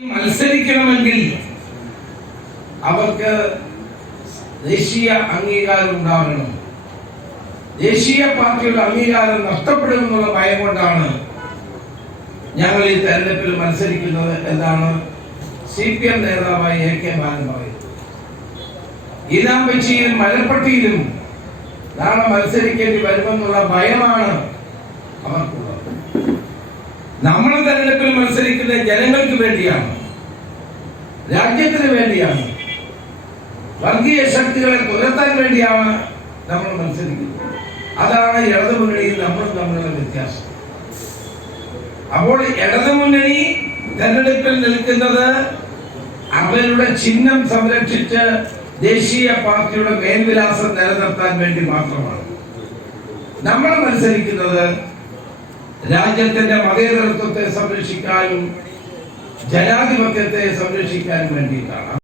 മത്സരിക്കണമെങ്കിൽ അവർക്ക് ദേശീയ അംഗീകാരം ഉണ്ടാവണം. ദേശീയ പാർട്ടിയുടെ അംഗീകാരം നഷ്ടപ്പെടുമെന്നുള്ള ഭയം കൊണ്ടാണ് ഞങ്ങൾ ഈ തെരഞ്ഞെടുപ്പിൽ മത്സരിക്കുന്നത് എന്നാണ് സി പി എം നേതാവായി എ കെ ബാലൻ പറയുന്നത്. ഈനാമ്പച്ചിയിലും മലപ്പട്ടിയിലും നാളെ മത്സരിക്കേണ്ടി വരുമെന്നുള്ള ഭയമാണ് അവർക്കുള്ളത്. നമ്മൾ തെരഞ്ഞെടുപ്പിൽ മത്സരിക്കുന്ന ജനങ്ങൾക്ക് വേണ്ടിയാണ്. രാജ്യത്തിന് വേണ്ടിയാണ്. വർഗീയ ശക്തികളെ തുരത്താൻ വേണ്ടിയാണ് നമ്മൾ മത്സരിക്കുന്നത്. അതാണ് ഇടതു മുന്നണിയിൽ നമ്മൾ തമ്മിലുള്ള വ്യത്യാസം. അപ്പോൾ ഇടതുമുന്നണി തെരഞ്ഞെടുപ്പിൽ നിൽക്കുന്നത് അവരുടെ ചിഹ്നം സംരക്ഷിച്ച് ദേശീയ പാർട്ടിയുടെ മേൽവിലാസം നിലനിർത്താൻ വേണ്ടി മാത്രമാണ്. നമ്മൾ മത്സരിക്കുന്നത് രാജ്യത്തിന്റെ മതേതരത്വത്തെ സംരക്ഷിക്കാനും ജനാധിപത്യത്തെ സംരക്ഷിക്കാനും വേണ്ടിയിട്ടാണ്.